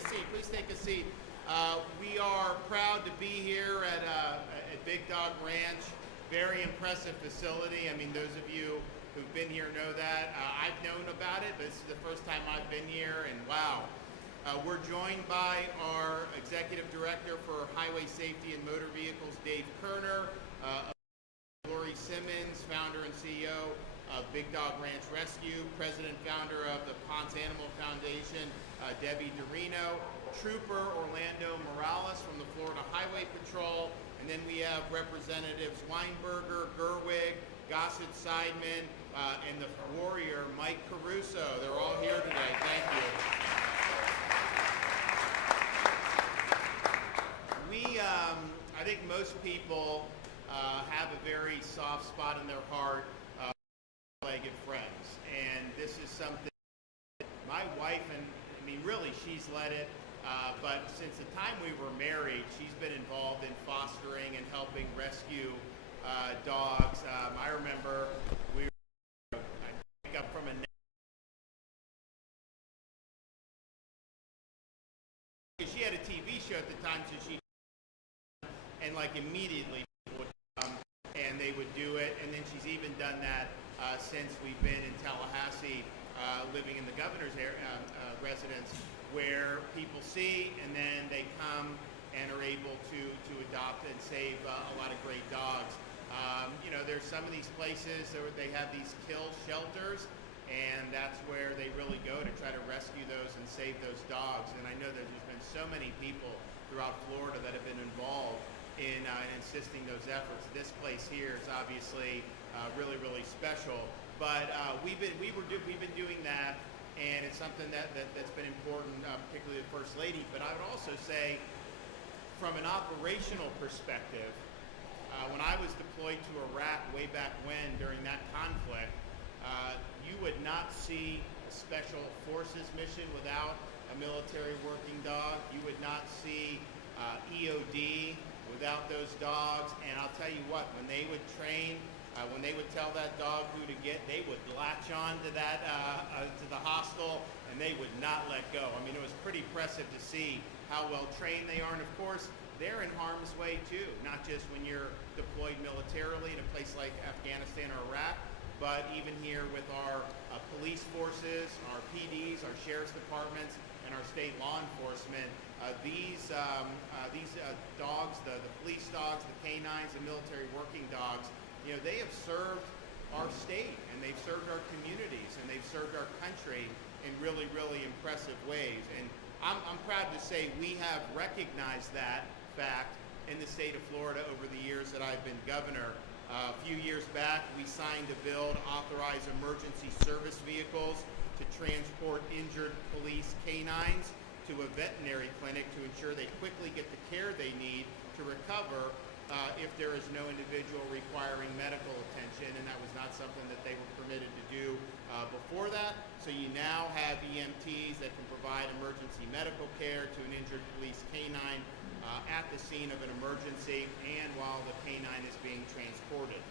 a seat. Please take a seat. We are proud to be here at Big Dog Ranch. Very impressive facility. I mean, those of you who've been here know that. I've known about it, but this is the first time I've been here, and wow. We're joined by our Executive Director for Highway Safety and Motor Vehicles, Dave Kerner, Lori Simmons, founder and CEO of Big Dog Ranch Rescue, president founder of the Ponce Animal Foundation, Debbie Dorino, Trooper Orlando Morales from the Florida Highway Patrol, and then we have Representatives Weinberger, Gerwig, Gossett Seidman, and the warrior Mike Caruso. They're all here today. Thank you. I think most people have a very soft spot in their heart for legged friends, and this is something my wife, and I mean really she's led it, but since the time we were married, she's been involved in fostering and helping rescue dogs. I remember we were up from a she had a TV show at the time, so she and like immediately would come and they would do it, and then she's even done that since we've been in Tallahassee, living in the governor's residence, where people see and then they come and are able to adopt and save a lot of great dogs. You know, there's some of these places where they have these kill shelters, and that's where they really go to try to rescue those and save those dogs. And I know that there's been so many people throughout Florida that have been involved in assisting those efforts. This place here is obviously really, really special. But we've been doing that, and it's something that's been important, particularly the First Lady. But I would also say, from an operational perspective, when I was deployed to Iraq way back when during that conflict, you would not see a special forces mission without a military working dog. You would not see EOD without those dogs. And I'll tell you what, when they would train, when they would tell that dog who to get, they would latch on to that to the hostile, and they would not let go. I mean, it was pretty impressive to see how well trained they are. And of course, they're in harm's way too, not just when you're deployed militarily in a place like Afghanistan or Iraq, but even here with our police forces, our PDs, our sheriff's departments, and our state law enforcement. These dogs, the police dogs, the canines, the military working dogs, you know, they have served our state, and they've served our communities, and they've served our country in really, really impressive ways. And I'm proud to say we have recognized that fact in the state of Florida over the years that I've been governor. A few years back, we signed a bill to authorize emergency service vehicles to transport injured police canines to a veterinary clinic to ensure they quickly get the care they need to recover if there is no individual requiring medical attention, and that was not something that they were permitted to do before that. So you now have EMTs that can provide emergency medical care to an injured police canine at the scene of an emergency and while the canine is being transported.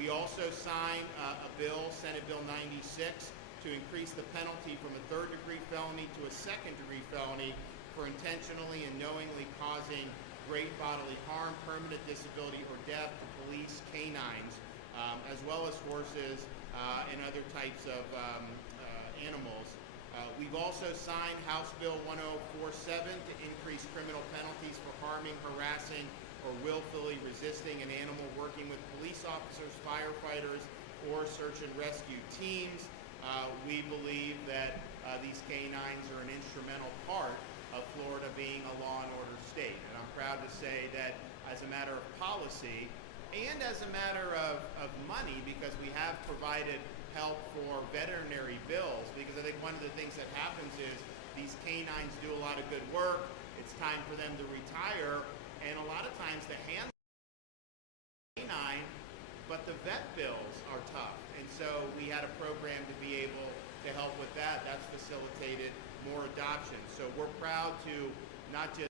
We also signed a bill, Senate Bill 96, to increase the penalty from a third-degree felony to a second-degree felony for intentionally and knowingly causing great bodily harm, permanent disability, or death to police canines, as well as horses and other types of animals. We've also signed House Bill 1047 to increase criminal penalties for harming, harassing, or willfully resisting an animal working with police officers, firefighters, or search and rescue teams. We believe that these canines are an instrumental part of Florida being a law and order state. And I'm proud to say that as a matter of policy and as a matter of money, because we have provided help for veterinary bills, because I think one of the things that happens is these canines do a lot of good work. It's time for them to retire, and a lot of times the hands canine, but the vet bills are tough. And so we had a program to be able to help with that. That's facilitated more adoption. So we're proud to not just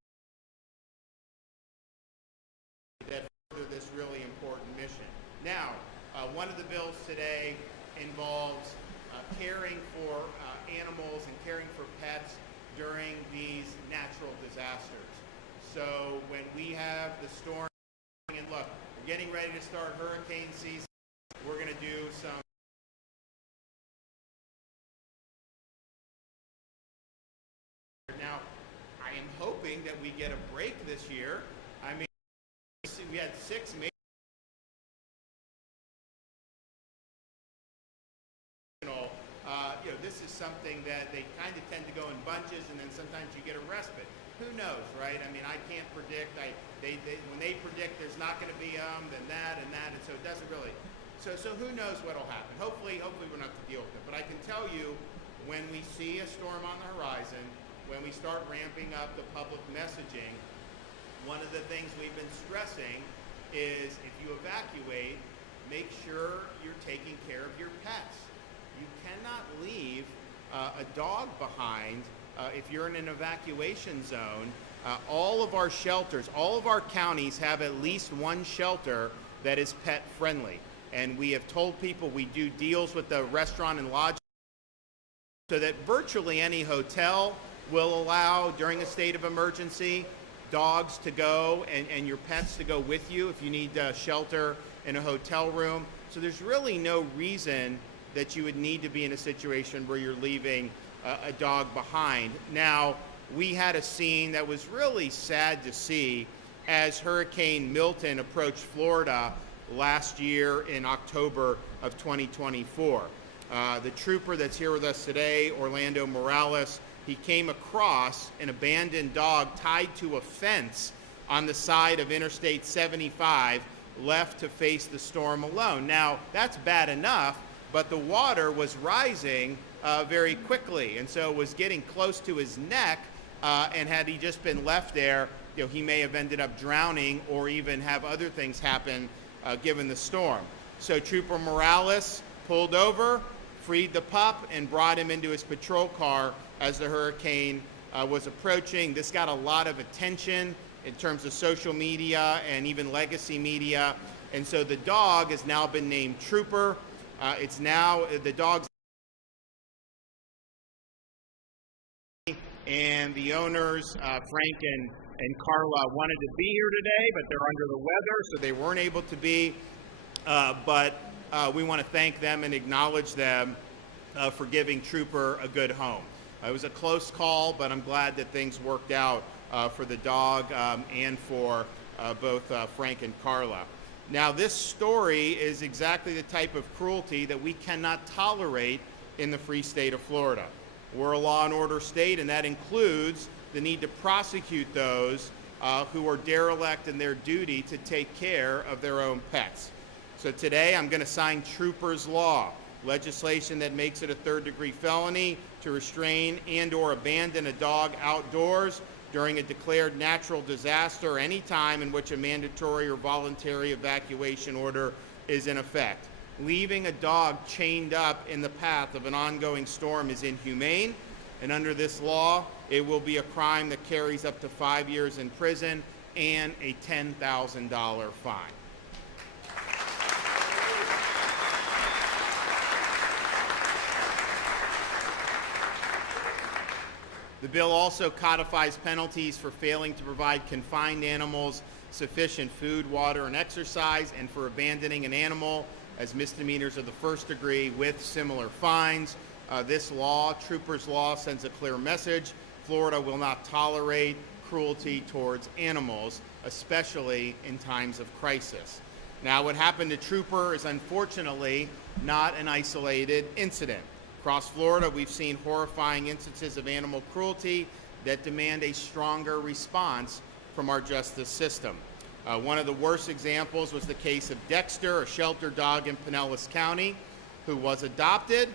that further this really important mission. Now, one of the bills today involves caring for animals and caring for pets during these natural disasters. So when we have the storm, and look, we're getting ready to start hurricane season, we're going to do some now. I am hoping that we get a break this year. I mean, we had 6 major this is something that they kind of tend to go in bunches, and then sometimes you get a respite. Who knows, right? I mean, I can't predict. When they predict there's not going to be then that, and so it doesn't really. So who knows what'll happen? Hopefully we won't have to deal with it. But I can tell you, when we see a storm on the horizon, when we start ramping up the public messaging, one of the things we've been stressing is if you evacuate, make sure you're taking care of your pets. You cannot leave a dog behind if you're in an evacuation zone. All of our shelters, all of our counties have at least one shelter that is pet friendly. And we have told people we do deals with the restaurant and lodge so that virtually any hotel will allow, during a state of emergency, dogs to go and your pets to go with you if you need shelter in a hotel room. So there's really no reason that you would need to be in a situation where you're leaving a dog behind. Now, we had a scene that was really sad to see as Hurricane Milton approached Florida last year in October of 2024. The trooper that's here with us today, Orlando Morales, he came across an abandoned dog tied to a fence on the side of Interstate 75, left to face the storm alone. Now, that's bad enough, but the water was rising very quickly, and so it was getting close to his neck, and had he just been left there, he may have ended up drowning or even have other things happen given the storm. So Trooper Morales pulled over, freed the pup, and brought him into his patrol car as the hurricane was approaching. This got a lot of attention in terms of social media and even legacy media, and so the dog has now been named Trooper. It's now the dog's and the owners, Frank and Carla, wanted to be here today, but they're under the weather, so they weren't able to be. But we want to thank them and acknowledge them for giving Trooper a good home. It was a close call, but I'm glad that things worked out for the dog and for both Frank and Carla. Now, this story is exactly the type of cruelty that we cannot tolerate in the free state of Florida. We're a law and order state, and that includes the need to prosecute those who are derelict in their duty to take care of their own pets. So today I'm going to sign Trooper's Law, legislation that makes it a third-degree felony to restrain and or abandon a dog outdoors during a declared natural disaster or any time in which a mandatory or voluntary evacuation order is in effect. Leaving a dog chained up in the path of an ongoing storm is inhumane, and under this law, it will be a crime that carries up to 5 years in prison and a $10,000 fine. The bill also codifies penalties for failing to provide confined animals sufficient food, water, and exercise, and for abandoning an animal as misdemeanors of the first degree with similar fines. This law, Trooper's Law, sends a clear message. Florida will not tolerate cruelty towards animals, especially in times of crisis. Now, what happened to Trooper is unfortunately not an isolated incident. Across Florida, we've seen horrifying instances of animal cruelty that demand a stronger response from our justice system. One of the worst examples was the case of Dexter, a shelter dog in Pinellas County, who was adopted,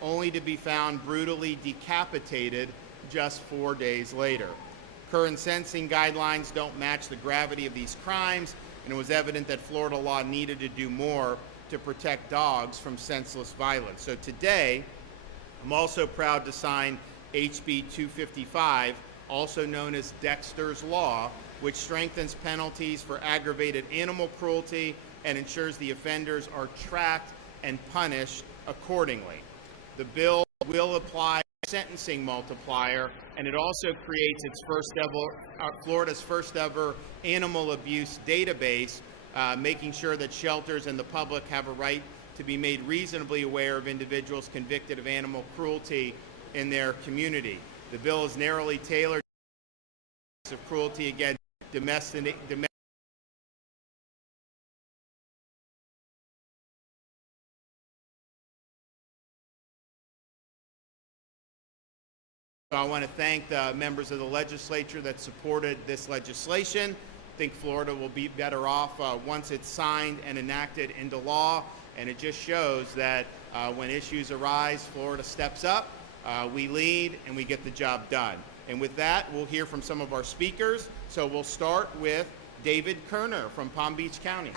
only to be found brutally decapitated just 4 days later. Current sentencing guidelines don't match the gravity of these crimes, and it was evident that Florida law needed to do more to protect dogs from senseless violence. So today, I'm also proud to sign HB 255, also known as Dexter's Law, which strengthens penalties for aggravated animal cruelty and ensures the offenders are tracked and punished accordingly. The bill will apply sentencing multiplier, and it also creates Florida's first ever animal abuse database, making sure that shelters and the public have a right to be made reasonably aware of individuals convicted of animal cruelty in their community. The bill is narrowly tailored to cruelty against domestic. So I want to thank the members of the legislature that supported this legislation. I think Florida will be better off once it's signed and enacted into law, and it just shows that when issues arise, Florida steps up, we lead, and we get the job done. And with that, we'll hear from some of our speakers. So we'll start with David Kerner from Palm Beach County.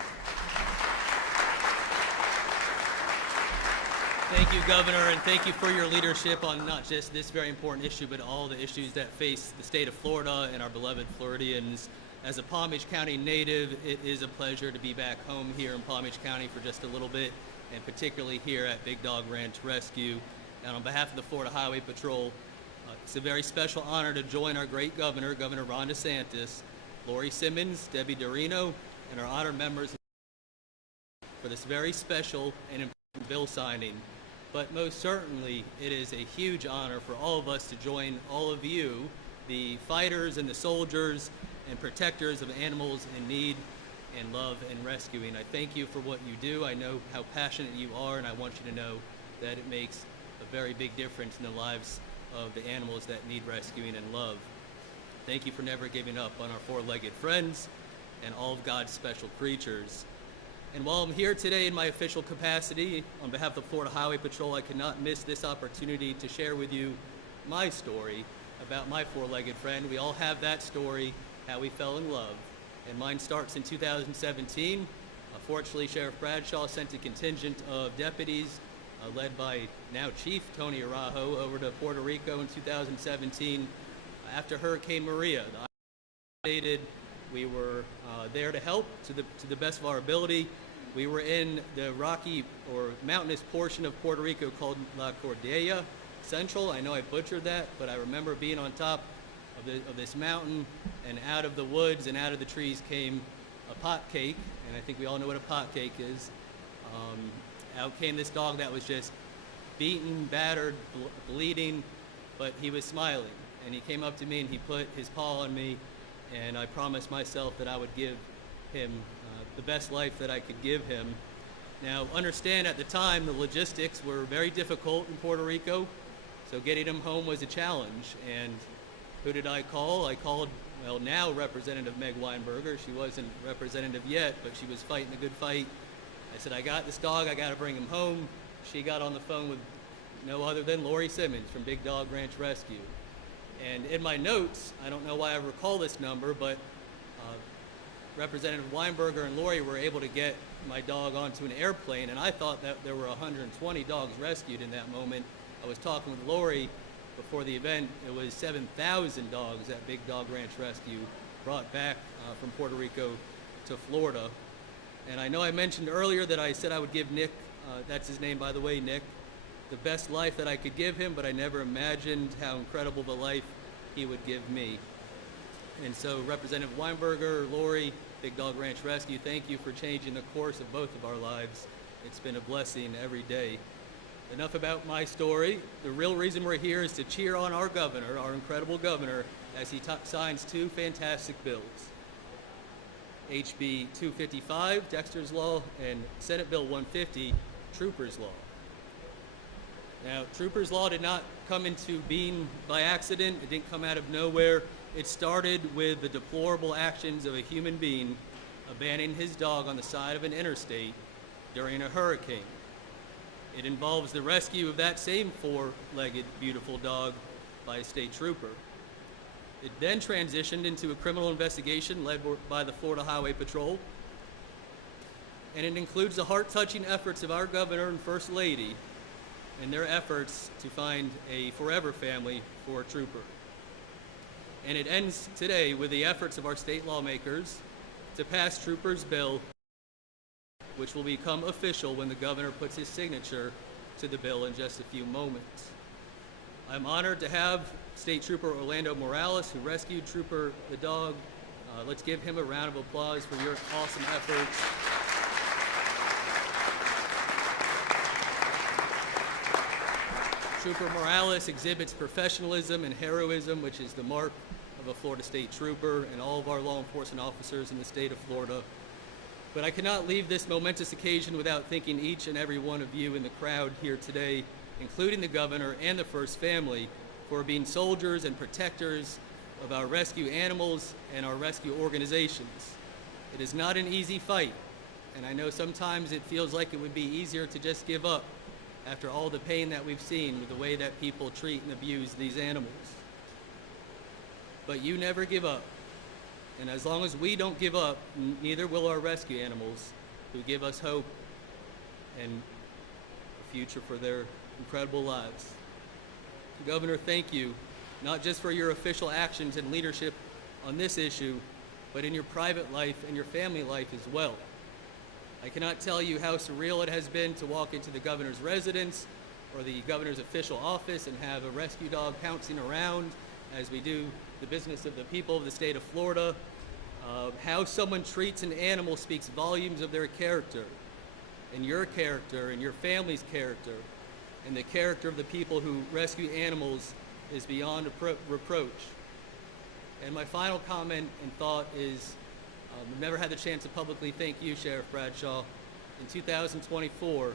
Thank you, Governor, and thank you for your leadership on not just this very important issue, but all the issues that face the state of Florida and our beloved Floridians. As a Palm Beach County native, it is a pleasure to be back home here in Palm Beach County for just a little bit, and particularly here at Big Dog Ranch Rescue. And on behalf of the Florida Highway Patrol, it's a very special honor to join our great governor, Governor Ron DeSantis, Lori Simmons, Debbie Dorino, and our honored members for this very special and important bill signing. But most certainly, it is a huge honor for all of us to join all of you, the fighters and the soldiers and protectors of animals in need and love and rescuing. I thank you for what you do. I know how passionate you are, and I want you to know that it makes a very big difference in the lives of the animals that need rescuing and love. Thank you for never giving up on our four-legged friends and all of God's special creatures. And while I'm here today in my official capacity on behalf of the Florida Highway Patrol, I cannot miss this opportunity to share with you my story about my four-legged friend. We all have that story, how we fell in love. And mine starts in 2017. Fortunately, Sheriff Bradshaw sent a contingent of deputies led by now Chief Tony Araujo over to Puerto Rico in 2017 after Hurricane Maria. We were there to help to the best of our ability. We were in the rocky or mountainous portion of Puerto Rico called La Cordillera Central. I know I butchered that, but I remember being on top of this mountain, and out of the woods and out of the trees came a pot cake, and I think we all know what a pot cake is. Out came this dog that was just beaten, battered, bleeding, but he was smiling. And he came up to me and he put his paw on me, and I promised myself that I would give him the best life that I could give him. Now, understand at the time the logistics were very difficult in Puerto Rico, so getting him home was a challenge. And who did I call? I called, well, now Representative Meg Weinberger. She wasn't representative yet, but she was fighting a good fight. I said, I got this dog, I got to bring him home. She got on the phone with no other than Lori Simmons from Big Dog Ranch Rescue. And in my notes, I don't know why I recall this number, but Representative Weinberger and Lori were able to get my dog onto an airplane, and I thought that there were 120 dogs rescued in that moment. I was talking with Lori before the event. It was 7,000 dogs that Big Dog Ranch Rescue brought back from Puerto Rico to Florida. And I know I mentioned earlier that I said I would give Nick, that's his name by the way, Nick, the best life that I could give him, but I never imagined how incredible the life he would give me. And so Representative Weinberger, Lori, Big Dog Ranch Rescue, thank you for changing the course of both of our lives. It's been a blessing every day. Enough about my story. The real reason we're here is to cheer on our governor, our incredible governor, as he signs two fantastic bills. HB 255, Dexter's Law, and Senate Bill 150, Trooper's Law. Now, Trooper's Law did not come into being by accident. It didn't come out of nowhere. It started with the deplorable actions of a human being abandoning his dog on the side of an interstate during a hurricane. It involves the rescue of that same four-legged, beautiful dog by a state trooper. It then transitioned into a criminal investigation led by the Florida Highway Patrol, and it includes the heart-touching efforts of our governor and First Lady in their efforts to find a forever family for a trooper. And it ends today with the efforts of our state lawmakers to pass Trooper's bill, which will become official when the governor puts his signature to the bill in just a few moments. I'm honored to have State Trooper Orlando Morales, who rescued Trooper the dog. Let's give him a round of applause for your awesome efforts. Trooper Morales exhibits professionalism and heroism, which is the mark of a Florida State Trooper and all of our law enforcement officers in the state of Florida. But I cannot leave this momentous occasion without thanking each and every one of you in the crowd here today, including the governor and the First Family, for being soldiers and protectors of our rescue animals and our rescue organizations. It is not an easy fight, and I know sometimes it feels like it would be easier to just give up after all the pain that we've seen with the way that people treat and abuse these animals. But you never give up. And as long as we don't give up, neither will our rescue animals, who give us hope and a future for their incredible lives. Governor, thank you, not just for your official actions and leadership on this issue, but in your private life and your family life as well. I cannot tell you how surreal it has been to walk into the governor's residence or the governor's official office and have a rescue dog pouncing around as we do the business of the people of the state of Florida. How someone treats an animal speaks volumes of their character, and your family's character, and the character of the people who rescue animals is beyond reproach. And my final comment and thought is, I've never had the chance to publicly thank you, Sheriff Bradshaw. In 2024,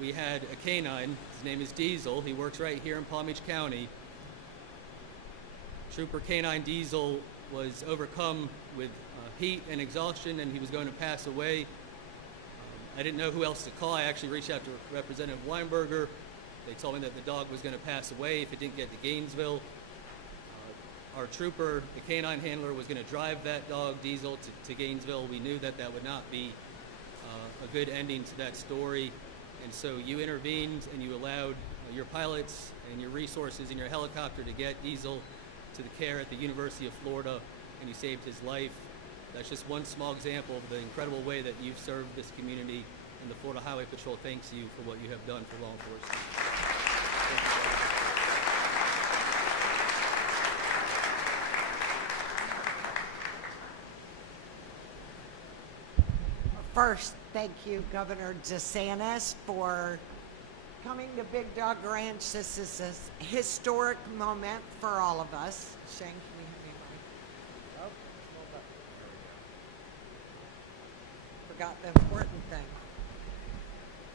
we had a canine. His name is Diesel. He works right here in Palm Beach County. Trooper Canine Diesel was overcome with heat and exhaustion, and he was going to pass away. I didn't know who else to call. I actually reached out to Representative Weinberger. They told me that the dog was going to pass away if it didn't get to Gainesville. Our trooper, the canine handler, was going to drive that dog, Diesel, to Gainesville. We knew that that would not be a good ending to that story. And so you intervened and you allowed your pilots and your resources in your helicopter to get Diesel to the care at the University of Florida, and you saved his life. That's just one small example of the incredible way that you've served this community, and the Florida Highway Patrol thanks you for what you have done for law enforcement. Thank you. First, thank you, Governor DeSantis, for coming to Big Dog Ranch. This is a historic moment for all of us. Shane, can we have me on? Oh, forgot the important thing.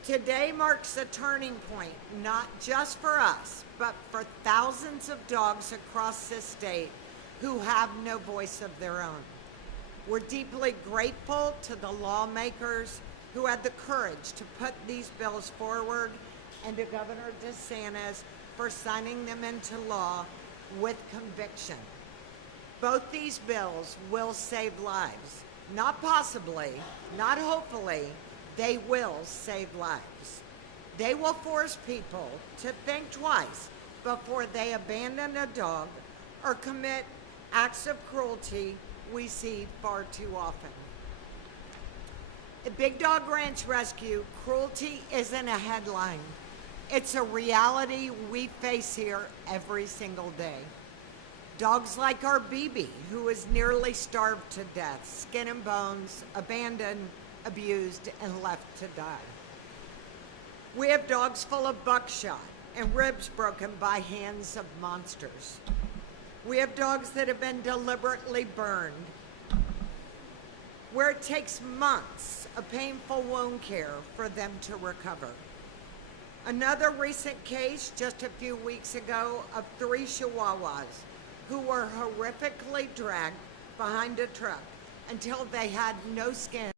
Today marks a turning point, not just for us, but for thousands of dogs across this state who have no voice of their own. We're deeply grateful to the lawmakers who had the courage to put these bills forward, and to Governor DeSantis for signing them into law with conviction. Both these bills will save lives. Not possibly, not hopefully, they will save lives. They will force people to think twice before they abandon a dog or commit acts of cruelty we see far too often. At Big Dog Ranch Rescue, cruelty isn't a headline. It's a reality we face here every single day. Dogs like our BB, who is nearly starved to death, skin and bones, abandoned, abused, and left to die. We have dogs full of buckshot and ribs broken by hands of monsters. We have dogs that have been deliberately burned, where it takes months of painful wound care for them to recover. Another recent case just a few weeks ago of 3 Chihuahuas who were horrifically dragged behind a truck until they had no skin.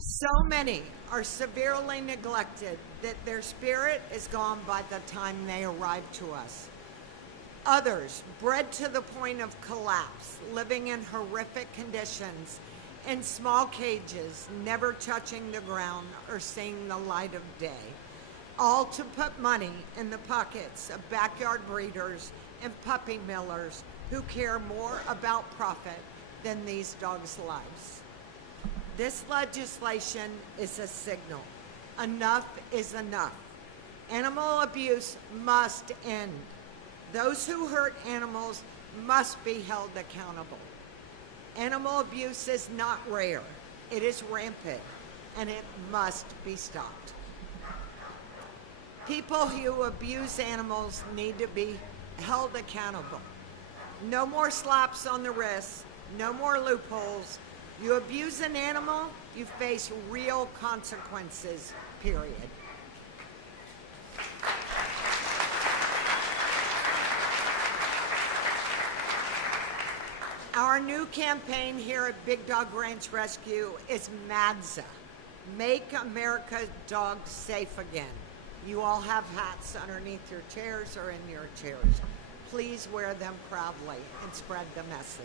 So many are severely neglected that their spirit is gone by the time they arrive to us. Others, bred to the point of collapse, living in horrific conditions, in small cages, never touching the ground or seeing the light of day, all to put money in the pockets of backyard breeders and puppy millers who care more about profit than these dogs' lives. This legislation is a signal. Enough is enough. Animal abuse must end. Those who hurt animals must be held accountable. Animal abuse is not rare. It is rampant, and it must be stopped. People who abuse animals need to be held accountable. No more slaps on the wrist, no more loopholes. You abuse an animal, you face real consequences, period. Our new campaign here at Big Dog Ranch Rescue is MADSA, Make America Dogs Safe Again. You all have hats underneath your chairs or in your chairs. Please wear them proudly and spread the message.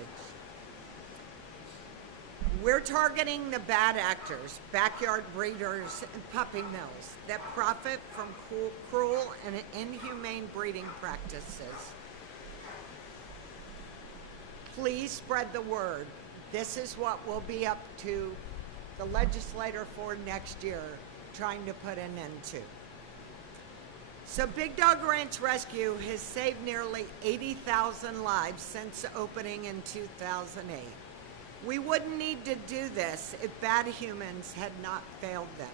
We're targeting the bad actors, backyard breeders, and puppy mills that profit from cruel and inhumane breeding practices. Please spread the word. This is what we'll be up to the legislator for next year, trying to put an end to. So Big Dog Ranch Rescue has saved nearly 80,000 lives since opening in 2008. We wouldn't need to do this if bad humans had not failed them.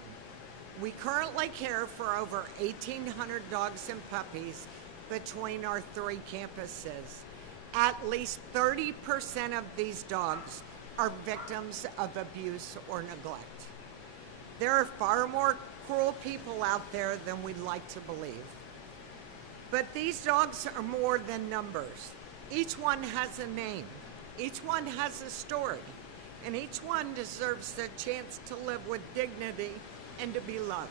We currently care for over 1,800 dogs and puppies between our 3 campuses. At least 30% of these dogs are victims of abuse or neglect. There are far more cruel people out there than we'd like to believe. But these dogs are more than numbers. Each one has a name. Each one has a story. And each one deserves the chance to live with dignity and to be loved.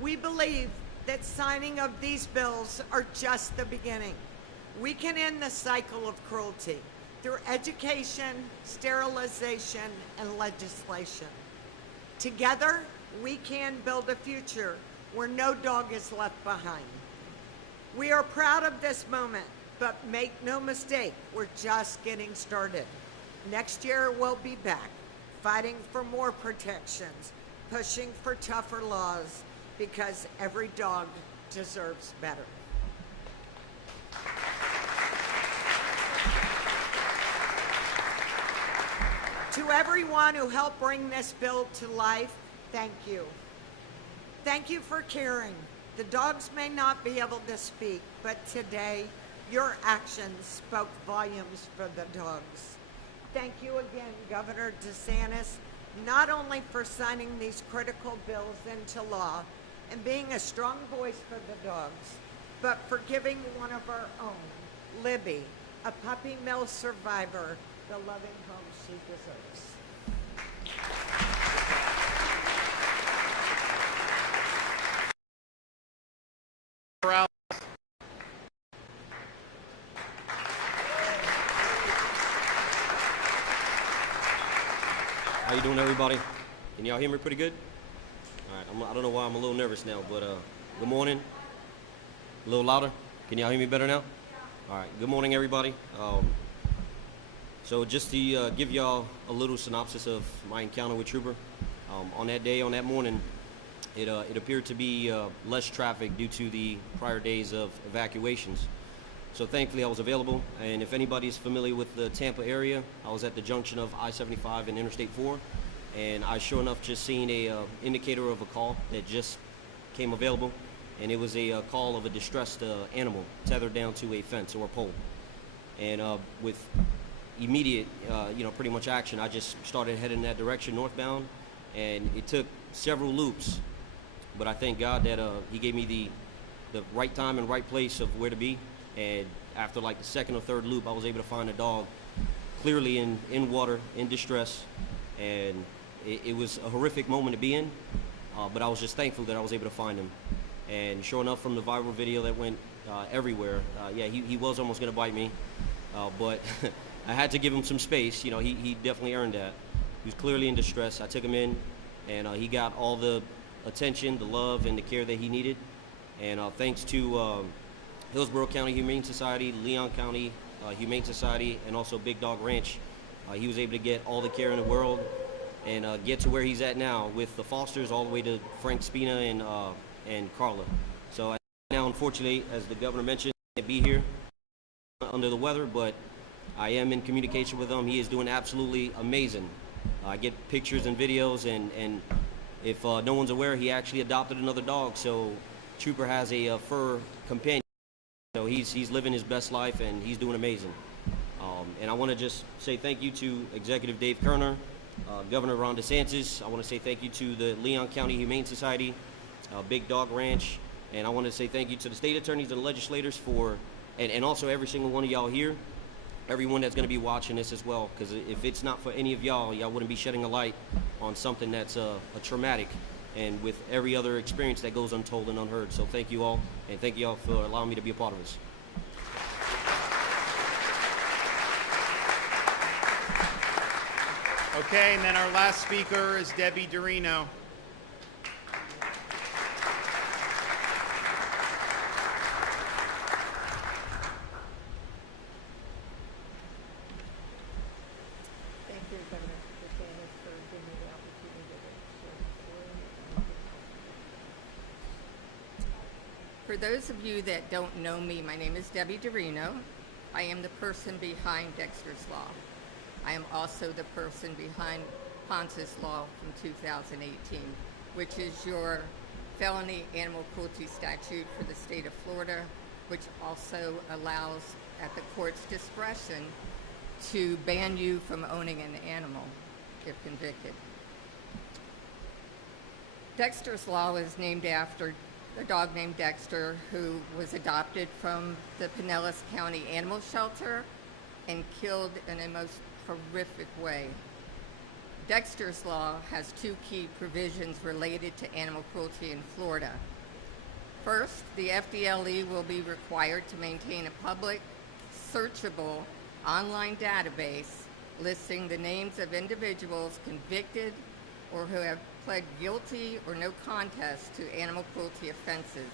We believe that signing of these bills are just the beginning. We can end the cycle of cruelty through education, sterilization, and legislation. Together, we can build a future where no dog is left behind. We are proud of this moment, but make no mistake, we're just getting started. Next year, we'll be back, fighting for more protections, pushing for tougher laws, because every dog deserves better. To everyone who helped bring this bill to life, thank you. Thank you for caring. The dogs may not be able to speak, but today, your actions spoke volumes for the dogs. Thank you again, Governor DeSantis, not only for signing these critical bills into law and being a strong voice for the dogs, but for giving one of our own, Libby, a puppy mill survivor, the loving home she deserves. How you doing, everybody? Can y'all hear me pretty good? All right, I don't know why I'm a little nervous now, but good morning. A little louder. Can y'all hear me better now? All right, good morning, everybody. So just to give y'all a little synopsis of my encounter with Trooper. On that day, on that morning, it appeared to be less traffic due to the prior days of evacuations. So thankfully I was available, and if anybody's familiar with the Tampa area, I was at the junction of I-75 and Interstate 4, and I sure enough just seen a indicator of a call that just came available, and it was a call of a distressed animal tethered down to a fence or a pole. And with immediate, pretty much action, I just started heading in that direction northbound, and it took several loops, but I thank God that he gave me the right time and right place of where to be. And after like the second or third loop, I was able to find a dog clearly in water, in distress. And it was a horrific moment to be in, but I was just thankful that I was able to find him. And sure enough, from the viral video that went everywhere, yeah, he was almost gonna bite me, but I had to give him some space. You know, he definitely earned that. He was clearly in distress. I took him in, and he got all the attention, the love, and the care that he needed. And thanks to Hillsborough County Humane Society, Leon County Humane Society, and also Big Dog Ranch, He was able to get all the care in the world and get to where he's at now with the Fosters all the way to Frank Spina and Carla. So now, unfortunately, as the governor mentioned, I can't be here under the weather, but I am in communication with him. He is doing absolutely amazing. I get pictures and videos, and if no one's aware, he actually adopted another dog. So Trooper has a fur companion. So he's living his best life, and he's doing amazing. And I want to just say thank you to Executive Dave Kerner, Governor Ron DeSantis. I want to say thank you to the Leon County Humane Society, Big Dog Ranch, and I want to say thank you to the state attorneys and legislators for, and also every single one of y'all here, everyone that's going to be watching this as well, because if it's not for any of y'all, y'all wouldn't be shedding a light on something that's a traumatic, and with every other experience that goes untold and unheard. So thank you all, and thank you all for allowing me to be a part of this. Okay, and then our last speaker is Debbie Dorino. Thank you, Governor DeSantis, for giving me the opportunity to share the story. For those of you that don't know me, my name is Debbie Dorino. I am the person behind Dexter's Law. I am also the person behind Ponce's Law from 2018, which is your felony animal cruelty statute for the state of Florida, which also allows, at the court's discretion, to ban you from owning an animal if convicted. Dexter's Law is named after a dog named Dexter who was adopted from the Pinellas County Animal Shelter and killed in a most horrific way. Dexter's Law has two key provisions related to animal cruelty in Florida. First, the FDLE will be required to maintain a public, searchable online database listing the names of individuals convicted or who have pled guilty or no contest to animal cruelty offenses.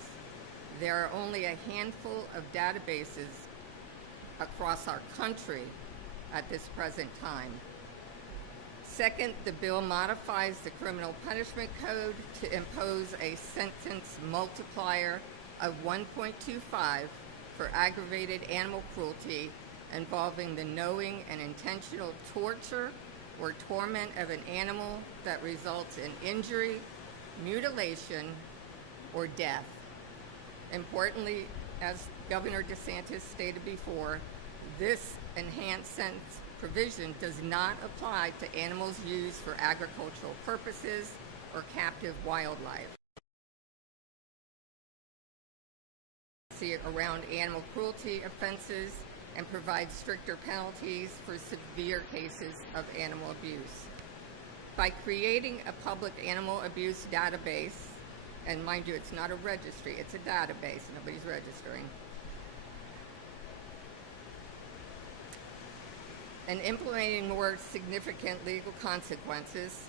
There are only a handful of databases across our country at this present time. Second, the bill modifies the criminal punishment code to impose a sentence multiplier of 1.25 for aggravated animal cruelty involving the knowing and intentional torture or torment of an animal that results in injury, mutilation, or death. Importantly, as Governor DeSantis stated before, this enhanced sentence provision does not apply to animals used for agricultural purposes or captive wildlife. See it around animal cruelty offenses and provide stricter penalties for severe cases of animal abuse. By creating a public animal abuse database, and mind you, it's not a registry, it's a database, nobody's registering, and implementing more significant legal consequences,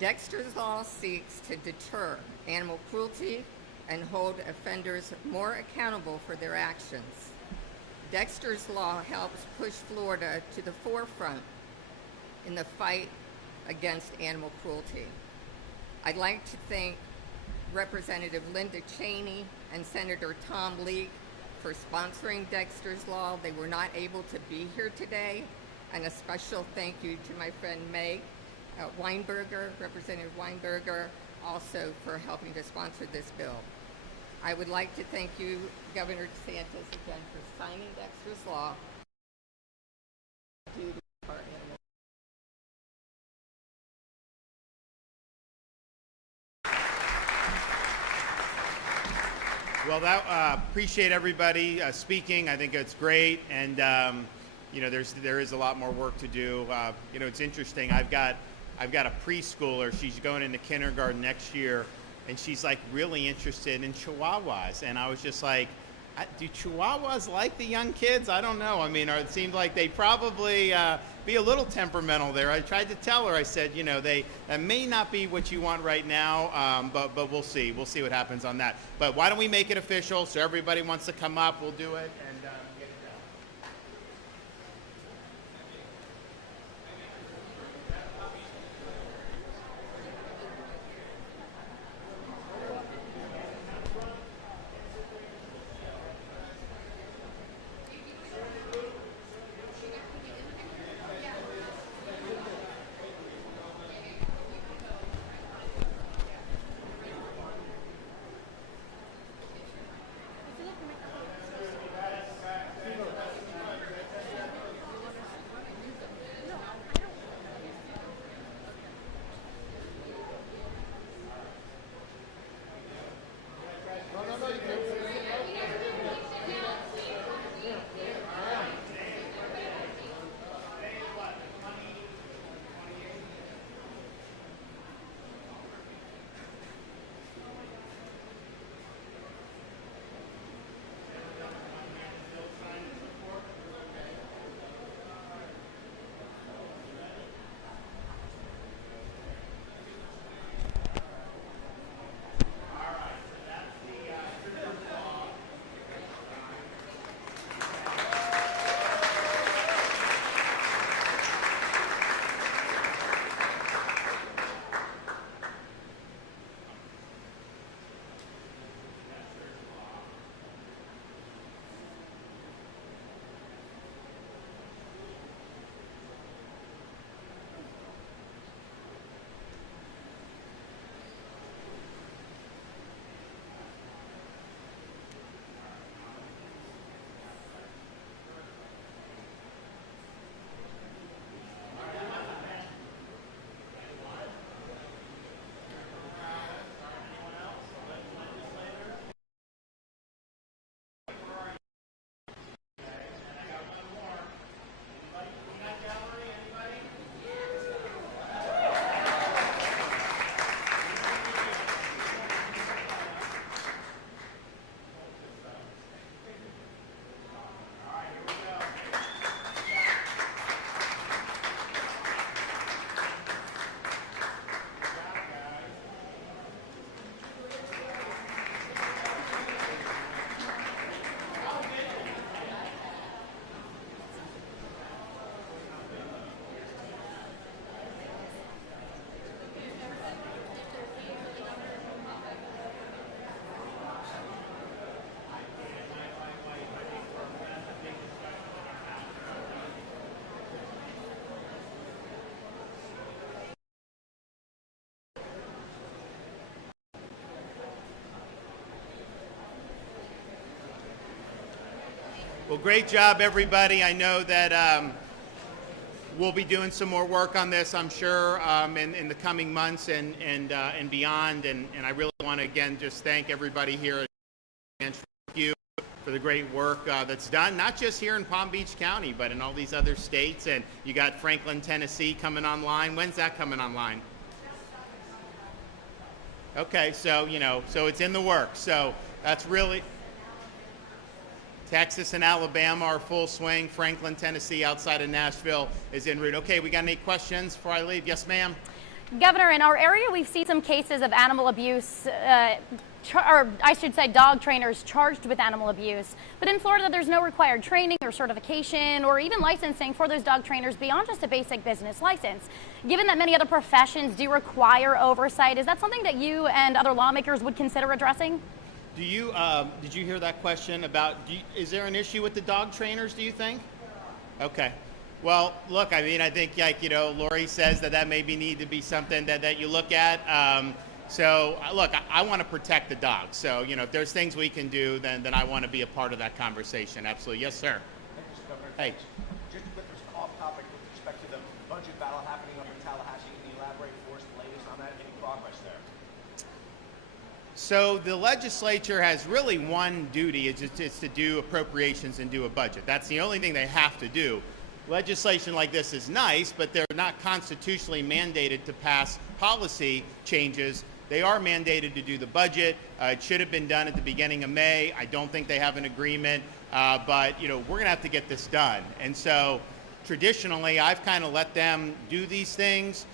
Dexter's Law seeks to deter animal cruelty and hold offenders more accountable for their actions. Dexter's Law helps push Florida to the forefront in the fight against animal cruelty. I'd like to thank Representative Linda Cheney and Senator Tom Leek for sponsoring Dexter's Law. They were not able to be here today. And a special thank you to my friend Meg Weinberger, Representative Weinberger, also for helping to sponsor this bill. I would like to thank you, Governor DeSantis, again for signing Dexter's Law. Well, appreciate everybody speaking. I think it's great, and you know, there is a lot more work to do. You know, it's interesting. I've got a preschooler. She's going into kindergarten next year, and she's like really interested in Chihuahuas. And I was just like, do Chihuahuas like the young kids? I don't know. I mean, it seemed like they probably be a little temperamental there. I tried to tell her. I said, you know, that may not be what you want right now, but we'll see. We'll see what happens on that. But why don't we make it official? So everybody wants to come up, we'll do it and get it done. Well, great job, everybody. I know that we'll be doing some more work on this, I'm sure, in the coming months and beyond. And I really want to, again, just thank everybody here and thank you for the great work that's done, not just here in Palm Beach County, but in all these other states. And you got Franklin, Tennessee coming online. When's that coming online? Okay, so, so it's in the works. So that's really... Texas and Alabama are full swing. Franklin, Tennessee, outside of Nashville, is en route. Okay, we got any questions before I leave? Yes, ma'am. Governor, in our area, we've seen some cases of animal abuse, or I should say dog trainers charged with animal abuse. But in Florida, there's no required training or certification or even licensing for those dog trainers beyond just a basic business license. Given that many other professions do require oversight, is that something that you and other lawmakers would consider addressing? Do you, did you hear that question about, is there an issue with the dog trainers, do you think? Okay. Well, look, I mean, I think, like, Lori says that maybe need to be something that you look at. So, look, I want to protect the dogs. So, if there's things we can do, then I want to be a part of that conversation. Absolutely. Yes, sir. Thank you, Governor. Hey. Just with off topic with respect to the budget battle happening up in Tallahassee, can you elaborate for us the latest on that? Any progress there? So the legislature has really one duty, it's to do appropriations and do a budget. That's the only thing they have to do. Legislation like this is nice, but they're not constitutionally mandated to pass policy changes. They are mandated to do the budget. It should have been done at the beginning of May. I don't think they have an agreement, but we're going to have to get this done. And so traditionally, I've kind of let them do these things.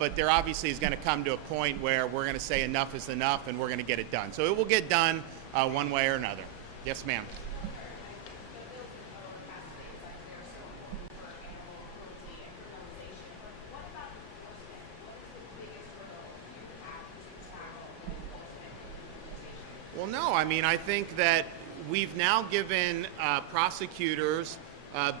But there obviously is going to come to a point where we're going to say enough is enough and we're going to get it done. So it will get done one way or another. Yes, ma'am. Well, no, I mean, I think that we've now given prosecutors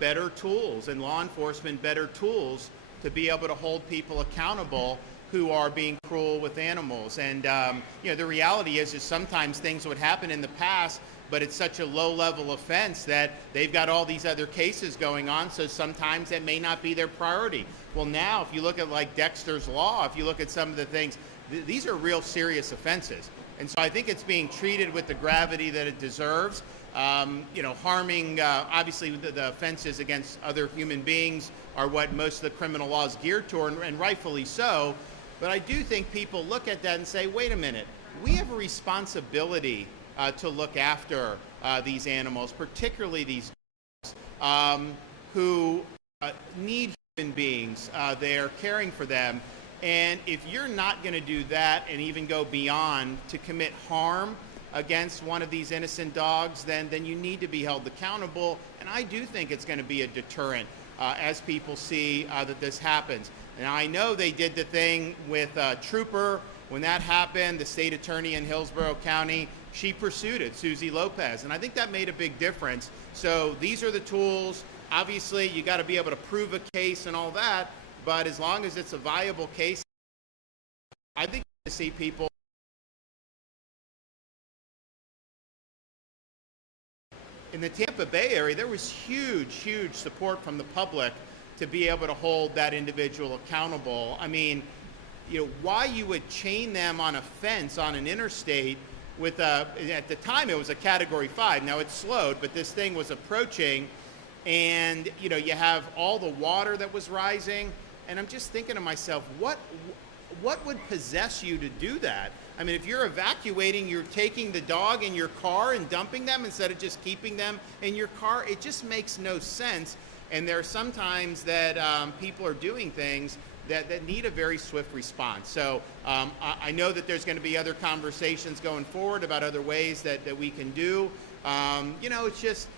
better tools and law enforcement better tools to be able to hold people accountable who are being cruel with animals. And the reality is sometimes things would happen in the past, but it's such a low-level offense that they've got all these other cases going on, so sometimes that may not be their priority. Well, now, if you look at like Dexter's Law, if you look at some of the things, these are real serious offenses. And so I think it's being treated with the gravity that it deserves. Harming, obviously the offenses against other human beings are what most of the criminal law is geared toward, and rightfully so. But I do think people look at that and say, wait a minute, we have a responsibility to look after these animals, particularly these dogs, who need human beings. They're caring for them. And if you're not going to do that and even go beyond to commit harm against one of these innocent dogs, then you need to be held accountable. And I do think it's going to be a deterrent as people see that this happens. Now, I know they did the thing with Trooper. When that happened, the state attorney in Hillsborough County, she pursued it, Susie Lopez. And I think that made a big difference. So these are the tools. Obviously, you got to be able to prove a case and all that. But as long as it's a viable case, I think you see people. In the Tampa Bay area, there was huge support from the public to be able to hold that individual accountable. I mean, why you would chain them on a fence on an interstate with at the time it was a Category 5. Now it's slowed, but this thing was approaching, and you have all the water that was rising, and I'm just thinking to myself, what would possess you to do that? I mean, if you're evacuating, you're taking the dog in your car and dumping them instead of just keeping them in your car. It just makes no sense. And there are sometimes that people are doing things that need a very swift response. So I know that there's going to be other conversations going forward about other ways that we can do. It's just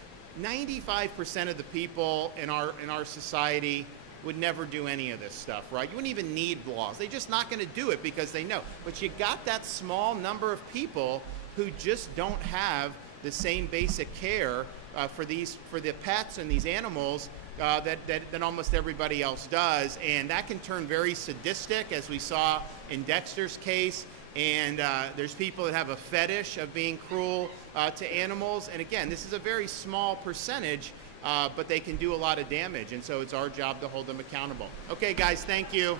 95% of the people in our society would never do any of this stuff, right? You wouldn't even need laws. They're just not going to do it because they know. But you got that small number of people who just don't have the same basic care for the pets and these animals that almost everybody else does. And that can turn very sadistic, as we saw in Dexter's case. And there's people that have a fetish of being cruel to animals. And again, this is a very small percentage, but they can do a lot of damage. And so it's our job to hold them accountable. Okay, guys, thank you.